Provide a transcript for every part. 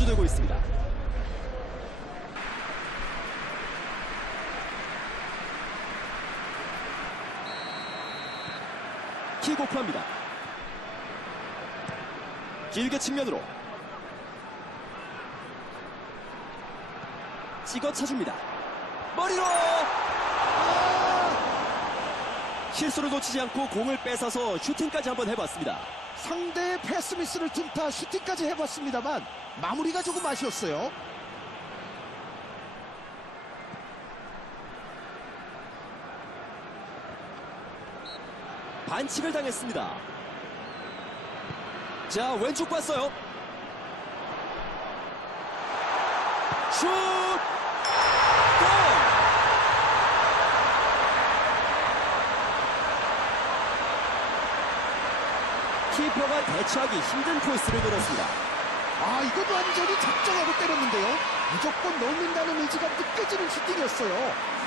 소조되고 있습니다. 킥오프합니다. 길게 측면으로 찍어 차줍니다. 머리로 아! 실수를 놓치지 않고 공을 뺏어서 슈팅까지 한번 해봤습니다. 상대의 패스 미스를 틈타 슈팅까지 해봤습니다만 마무리가 조금 아쉬웠어요. 반칙을 당했습니다. 자, 왼쪽 봤어요. 슛! 골! 키퍼가 대처하기 힘든 코스를 노렸습니다. 아, 이건 완전히 작정하고 때렸는데요. 무조건 넣는다는 의지가 느껴지는 슈팅이었어요.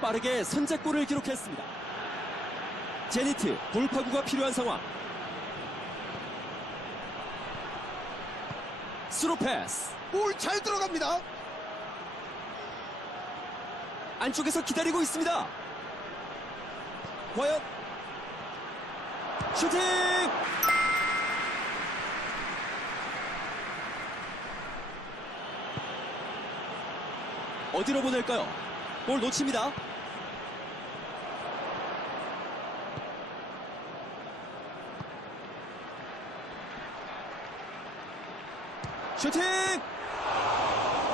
빠르게 선제골을 기록했습니다. 제니트 돌파구가 필요한 상황. 스루 패스. 볼 잘 들어갑니다. 안쪽에서 기다리고 있습니다. 과연 슈팅! 어디로 보낼까요? 볼 놓칩니다. 슈팅!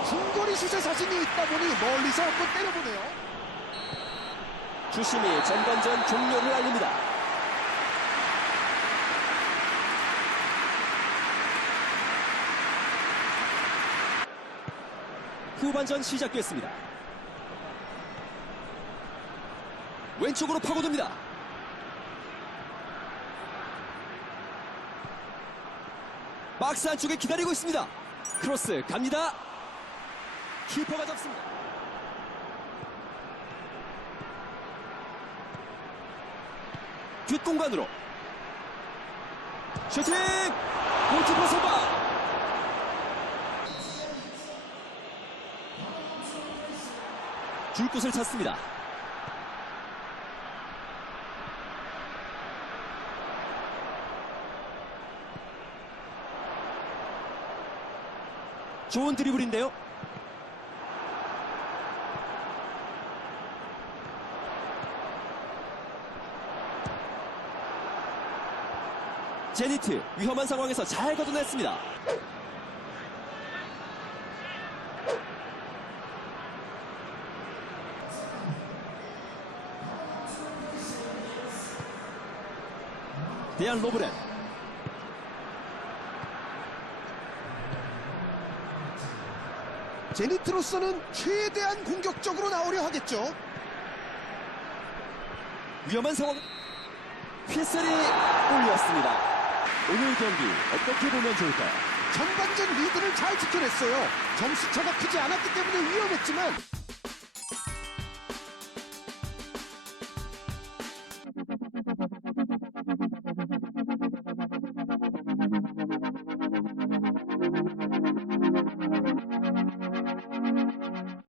중거리 슛에 자신이 있다 보니 멀리서 한번 때려보네요. 주심이 전반전 종료를 알립니다. 후반전 시작됐습니다. 왼쪽으로 파고듭니다. 박스 안쪽에 기다리고 있습니다. 크로스 갑니다. 키퍼가 잡습니다. 뒷공간으로 슈팅! 골키퍼 선방! 줄 곳을 찾습니다. 좋은 드리블인데요. 제니트 위험한 상황에서 잘 걷어냈습니다. 대한 로브렌 제니트로서는 최대한 공격적으로 나오려 하겠죠. 위험한 상황 휘슬이 올렸습니다. 오늘 경기 어떻게 보면 좋을까요? 전반전 리드를 잘 지켜냈어요. 점수차가 크지 않았기 때문에 위험했지만